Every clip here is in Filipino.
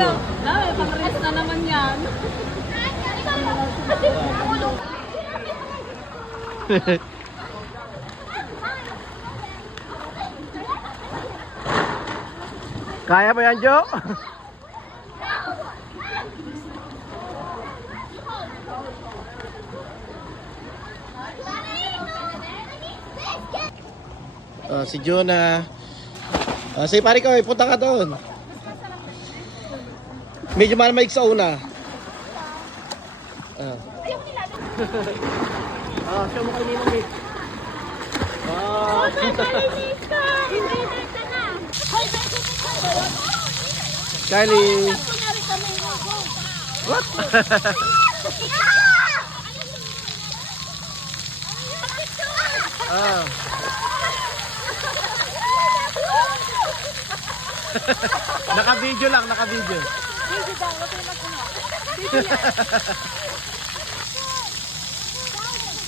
Ay, pang-race na naman yan. Kaya mo yan, Jo? Si Jonah. Sige pare ko, punta ka doon. Medyo malamig sa una. Show mo kay Ninong Mick. Kylie. What? Naka-video lang, naka-video.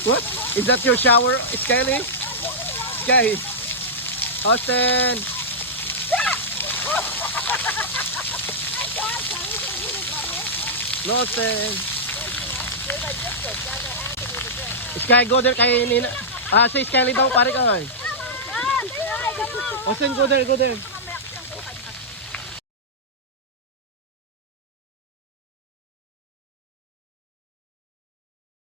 What? Is that your shower, Skyly? Sky. Austin. No, Austin. Sky, go there kay Nina. Say Skyly daw, pare ka. Austin, go there, go there.